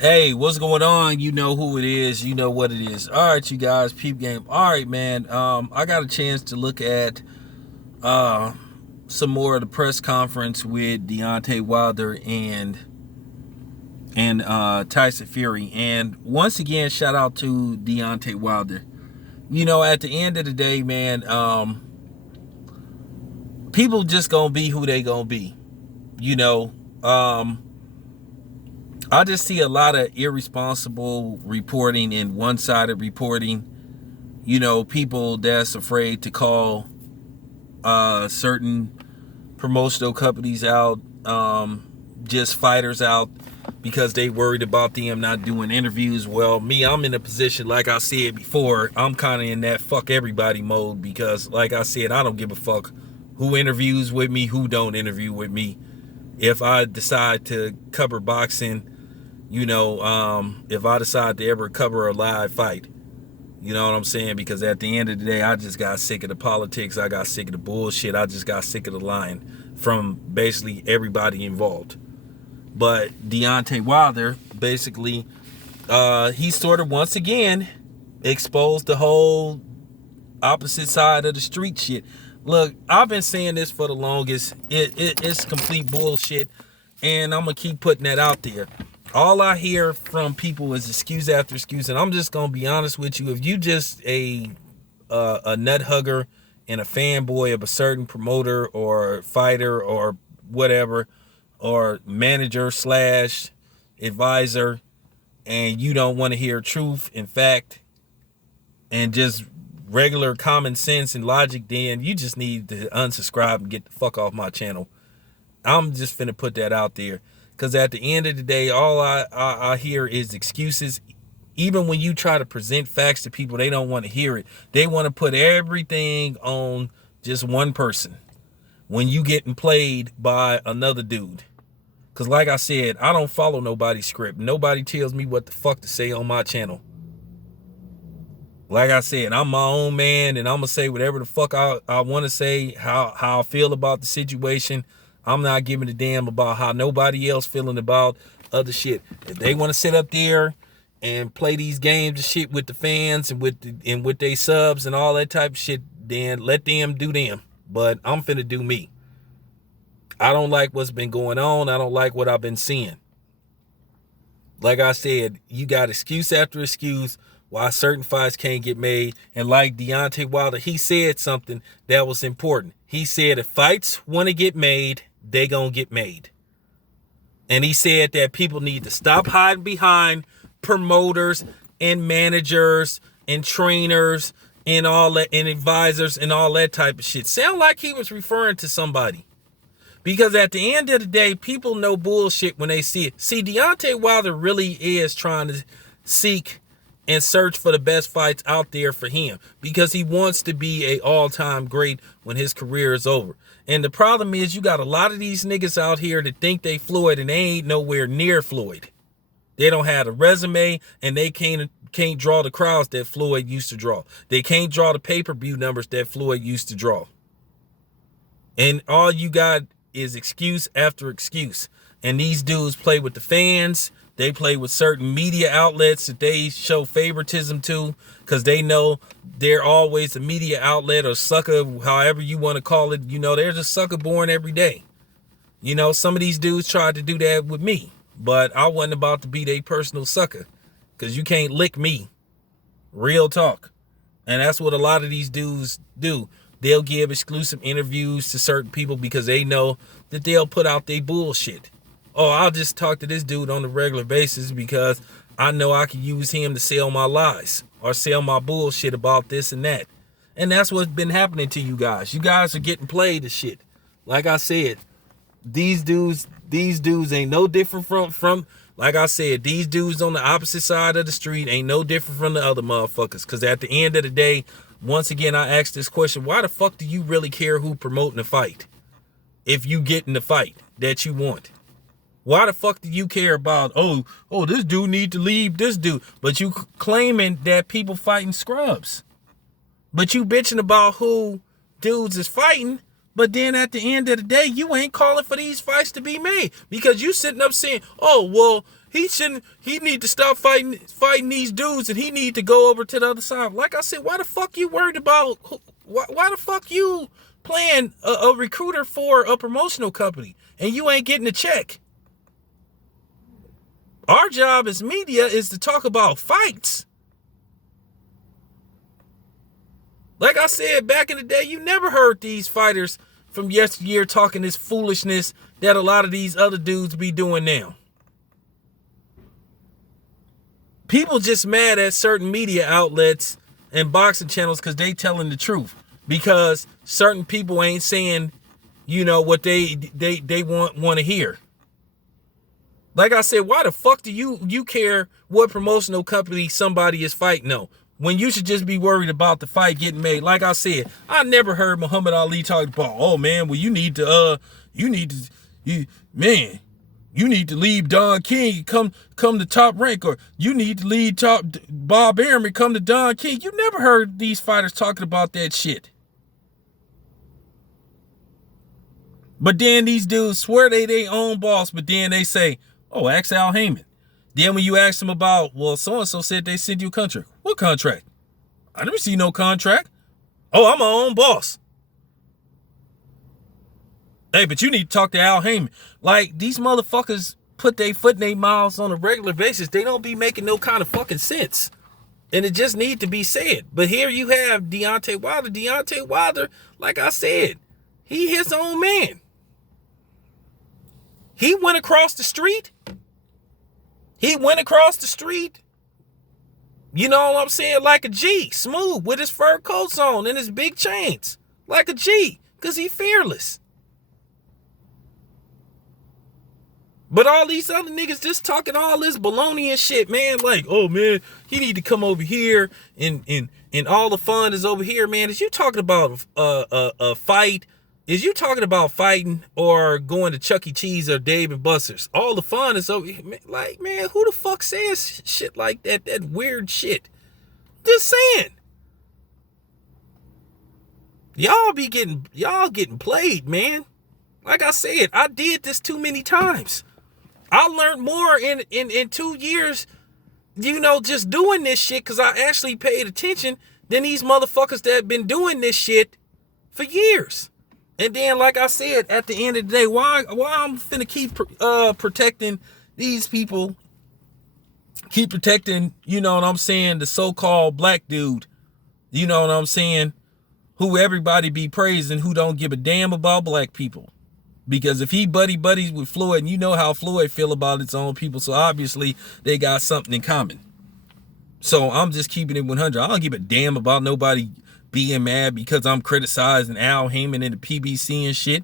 Hey, what's going on? You know who it is. You know what it is. All right, you guys, peep game. All right, man. I got a chance to look at uh some more of the press conference with Deontay Wilder and Tyson Fury. And once again, shout out to Deontay Wilder. You know, at the end of the day, man, people just gonna be who they gonna be. You know, I just see a lot of irresponsible reporting and one-sided reporting. You know, people that's afraid to call certain promotional companies out, just fighters out because they worried about them not doing interviews. Well, me, I'm in a position, like I said before, I'm kind of in that fuck everybody mode because, like I said, I don't give a fuck who interviews with me, who don't interview with me. If I decide to cover boxing, if I decide to ever cover a live fight, you know what I'm saying? Because at the end of the day, I just got sick of the politics. I got sick of the bullshit. I just got sick of the lying from basically everybody involved. But Deontay Wilder, basically, he sort of once again exposed the whole opposite side of the street shit. Look, I've been saying this for the longest. It's complete bullshit, and I'm going to keep putting that out there. All I hear from people is excuse after excuse, and I'm just gonna be honest with you. If you just a nut hugger and a fanboy of a certain promoter or fighter or whatever, or manager slash advisor, and you don't want to hear truth and fact and just regular common sense and logic, then you just need to unsubscribe and get the fuck off my channel. I'm just finna put that out there. Because at the end of the day, all I hear is excuses. Even when you try to present facts to people, they don't want to hear it. They want to put everything on just one person when you getting played by another dude. Because like I said, I don't follow nobody's script. Nobody tells me what the fuck to say on my channel. Like I said, I'm my own man, and I'm going to say whatever the fuck I want to say, how I feel about the situation. I'm not giving a damn about how nobody else feeling about other shit. If they want to sit up there and play these games and shit with the fans and with their subs and all that type of shit, then let them do them. But I'm finna do me. I don't like what's been going on. I don't like what I've been seeing. Like I said, you got excuse after excuse why certain fights can't get made. And like Deontay Wilder, he said something that was important. He said if fights want to get made, they gonna get made. And he said that people need to stop hiding behind promoters and managers and trainers and all that, and advisors and all that type of shit. Sound like he was referring to somebody. Because at the end of the day, people know bullshit when they see it. See, Deontay Wilder really is trying to seek and search for the best fights out there for him because he wants to be a all-time great when his career is over. And the problem is you got a lot of these niggas out here that think they Floyd and they ain't nowhere near Floyd. They don't have a resume and they can't draw the crowds that Floyd used to draw. They can't draw the pay-per-view numbers that Floyd used to draw. And all you got is excuse after excuse. And these dudes play with the fans. They play with certain media outlets that they show favoritism to because they know they're always a media outlet or sucker, however you want to call it. You know, there's a sucker born every day. You know, some of these dudes tried to do that with me, but I wasn't about to be their personal sucker because you can't lick me. Real talk. And that's what a lot of these dudes do. They'll give exclusive interviews to certain people because they know that they'll put out their bullshit. Oh, I'll just talk to this dude on a regular basis because I know I can use him to sell my lies or sell my bullshit about this and that. And that's what's been happening to you guys. You guys are getting played to shit. Like I said, these dudes ain't no different from like I said, these dudes on the opposite side of the street ain't no different from the other motherfuckers. Because at the end of the day, once again, I ask this question, why the fuck do you really care who promoting the fight? If you get in the fight that you want. Why the fuck do you care about, oh, this dude need to leave this dude? But you claiming that people fighting scrubs. But you bitching about who dudes is fighting. But then at the end of the day, you ain't calling for these fights to be made. Because you sitting up saying, oh, well, he need to stop fighting these dudes, and he need to go over to the other side. Like I said, why the fuck you worried about, why the fuck you playing a recruiter for a promotional company and you ain't getting a check? Our job as media is to talk about fights. Like I said back in the day, you never heard these fighters from yesteryear talking this foolishness that a lot of these other dudes be doing now. People just mad at certain media outlets and boxing channels because they telling the truth. Because certain people ain't saying, you know, what they want to hear. Like I said, why the fuck do you care what promotional company somebody is fighting on, when you should just be worried about the fight getting made? Like I said, I never heard Muhammad Ali talk about, oh man, well you need to leave Don King, come to Top Rank, or you need to leave Bob Arum, come to Don King. You never heard these fighters talking about that shit. But then these dudes swear they their own boss, but then they say, oh, ask Al Heyman. Then when you ask them about, well, so-and-so said they sent you a contract. What contract? I never see no contract. Oh, I'm my own boss. Hey, but you need to talk to Al Heyman. Like, these motherfuckers put their foot in their mouths on a regular basis. They don't be making no kind of fucking sense. And it just need to be said. But here you have Deontay Wilder. Deontay Wilder, like I said, he his own man. He went across the street. You know what I'm saying? Like a G, smooth, with his fur coats on and his big chains. Like a G, because he fearless. But all these other niggas just talking all this baloney and shit, man. Like, oh man, he need to come over here and all the fun is over here, man. Is you talking about a fight? Is you talking about fighting or going to Chuck E. Cheese or Dave and Buster's? All the fun is over here. Like, man, who the fuck says shit like that? That weird shit. Just saying. Y'all getting played, man. Like I said, I did this too many times. I learned more in 2 years, you know, just doing this shit, because I actually paid attention, than these motherfuckers that have been doing this shit for years. And then, like I said, at the end of the day, why I'm finna keep protecting these people, keep protecting, you know what I'm saying, the so-called black dude, you know what I'm saying, who everybody be praising, who don't give a damn about black people. Because if he buddies with Floyd, and you know how Floyd feel about its own people, so obviously they got something in common. So I'm just keeping it 100. I don't give a damn about nobody being mad because I'm criticizing Al Heyman and the PBC and shit.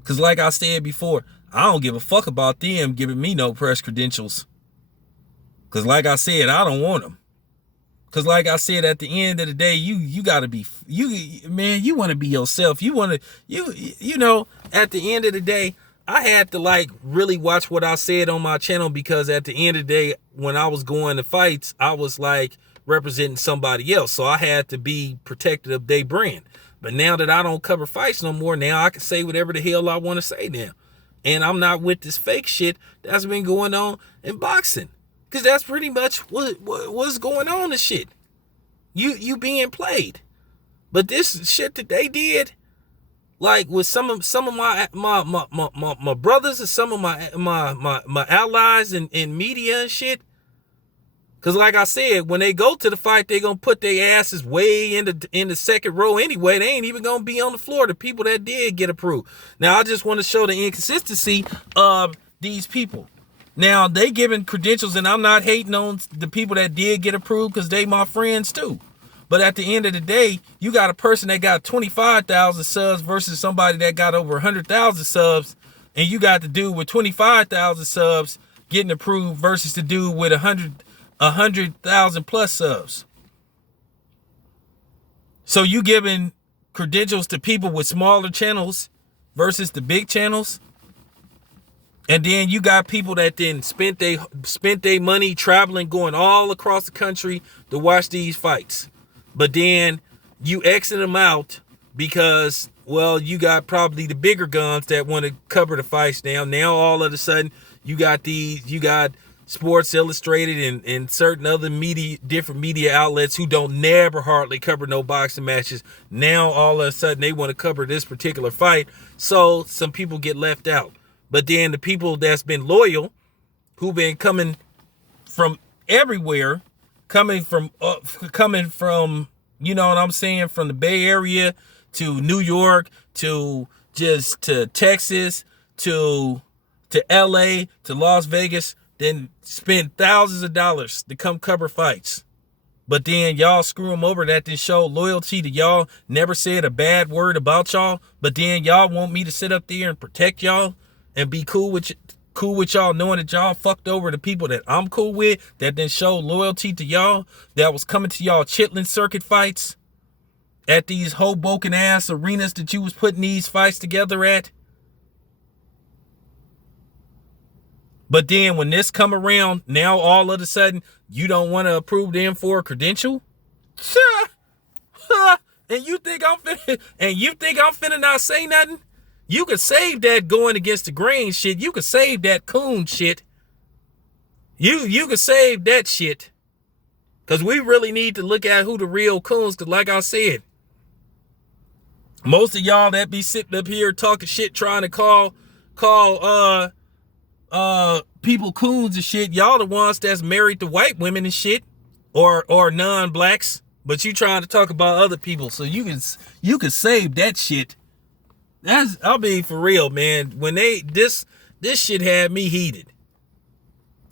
Because like I said before, I don't give a fuck about them giving me no press credentials. Because like I said, I don't want them. Because like I said, at the end of the day, you got to be, you want to be yourself. You want to, you know, at the end of the day, I had to like really watch what I said on my channel, because at the end of the day, when I was going to fights, I was like representing somebody else. So I had to be protective of their brand. But now that I don't cover fights no more, now I can say whatever the hell I want to say now. And I'm not with this fake shit that's been going on in boxing. Because that's pretty much what's going on and shit. You being played. But this shit that they did, like with some of my brothers and some of my allies in media and shit. Because like I said, when they go to the fight, they going to put their asses way in the second row anyway. They ain't even going to be on the floor, the people that did get approved. Now, I just want to show the inconsistency of these people. Now, they giving credentials, and I'm not hating on the people that did get approved, because they my friends too. But at the end of the day, you got a person that got 25,000 subs versus somebody that got over 100,000 subs, and you got the dude with 25,000 subs getting approved versus the dude with 100,000 plus subs. So you giving credentials to people with smaller channels versus the big channels. And then you got people that then spent their money traveling, going all across the country to watch these fights. But then you exit them out because, well, you got probably the bigger guns that want to cover the fights now. Now all of a sudden You got Sports Illustrated and certain other different media outlets who don't never hardly cover no boxing matches. Now all of a sudden they want to cover this particular fight, so some people get left out. But then the people that's been loyal, who been coming from everywhere, coming from you know what I'm saying, from the Bay Area to New York to Texas to LA to Las Vegas, then spend thousands of dollars to come cover fights. But then y'all screw them over that didn't show loyalty to y'all, never said a bad word about y'all, but then y'all want me to sit up there and protect y'all and be cool with y'all, knowing that y'all fucked over the people that I'm cool with, that didn't show loyalty to y'all, that was coming to y'all Chitlin circuit fights at these Hoboken ass arenas that you was putting these fights together at. But then when this come around, now all of a sudden you don't want to approve them for a credential? And you think I'm finna not say nothing? You could save that going against the grain shit. You could save that coon shit. You could save that shit. Cause we really need to look at who the real coons, cause like I said, most of y'all that be sitting up here talking shit, trying to call people coons and shit, y'all the ones that's married to white women and shit, or non-blacks, but you trying to talk about other people, so you can save that shit. I'll be for real, man. When this shit had me heated.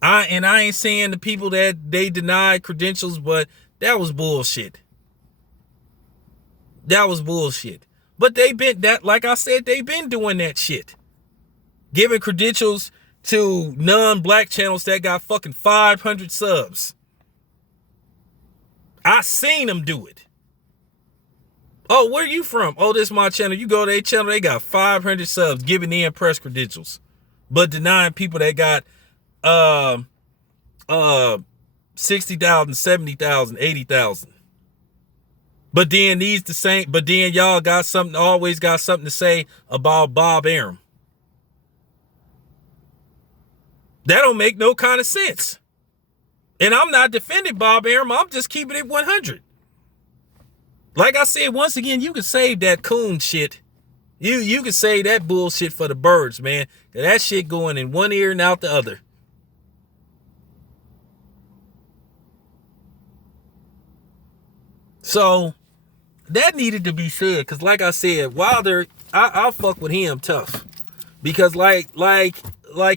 I ain't saying the people that they denied credentials, but that was bullshit. That was bullshit. But they been that, like I said, they been doing that shit. Giving credentials to non-black channels that got fucking 500 subs. I seen them do it. Oh, where you from? Oh, this is my channel. You go to their channel, they got 500 subs, giving them press credentials, but denying people that got 60,000, 70,000, 80,000. But then y'all always got something to say about Bob Arum. That don't make no kind of sense. And I'm not defending Bob Arum. I'm just keeping it 100. Like I said, once again, you can save that coon shit. You can save that bullshit for the birds, man. That shit going in one ear and out the other. So that needed to be said, because like I said, Wilder, I'll fuck with him tough. Because like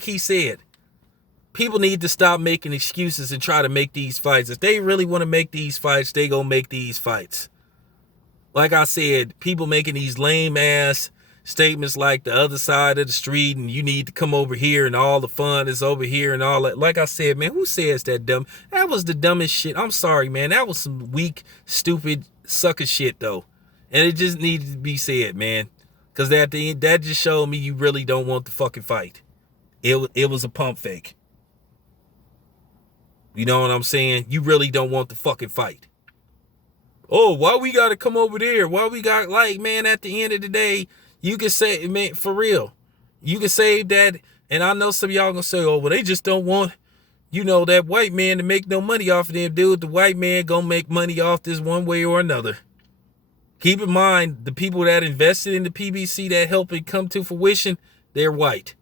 he said, people need to stop making excuses and try to make these fights. If they really want to make these fights, they gonna make these fights. Like I said, people making these lame ass statements like the other side of the street and you need to come over here and all the fun is over here and all that. Like I said, man, who says that dumb? That was the dumbest shit. I'm sorry, man. That was some weak, stupid, sucker shit though. And it just needed to be said, man. Because at the end, that just showed me you really don't want the fucking fight. It was a pump fake. You know what I'm saying? You really don't want the fucking fight. Oh, why we got to come over there? Why we got, like, man, at the end of the day, you can say, man, for real, you can save that. And I know some of y'all gonna say, oh, well, they just don't want, you know, that white man to make no money off of them, dude. The white man gonna make money off this one way or another. Keep in mind, the people that invested in the PBC that helped it come to fruition, they're white.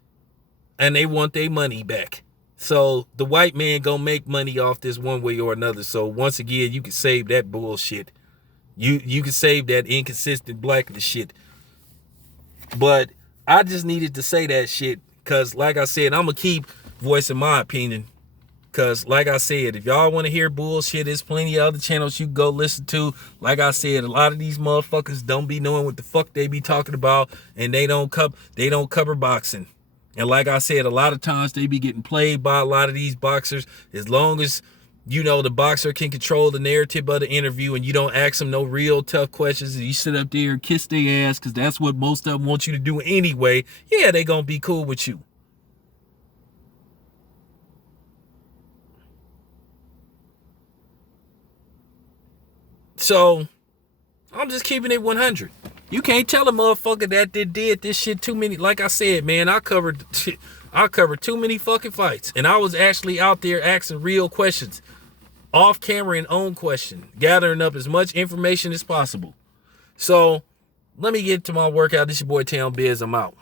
And they want their money back. So the white man gonna make money off this one way or another. So once again, you can save that bullshit. You can save that inconsistent blackness shit. But I just needed to say that shit because, like I said, I'm going to keep voicing my opinion. Because, like I said, if y'all want to hear bullshit, there's plenty of other channels you can go listen to. Like I said, a lot of these motherfuckers don't be knowing what the fuck they be talking about, and they don't cover boxing. And like I said, a lot of times they be getting played by a lot of these boxers. As long as, you know, the boxer can control the narrative of the interview and you don't ask them no real tough questions and you sit up there and kiss their ass because that's what most of them want you to do anyway, yeah, they gonna be cool with you. So I'm just keeping it 100. You can't tell a motherfucker that they did this shit too many. Like I said, man, I covered too many fucking fights. And I was actually out there asking real questions. Off camera and on question. Gathering up as much information as possible. So, let me get to my workout. This your boy Town Biz. I'm out.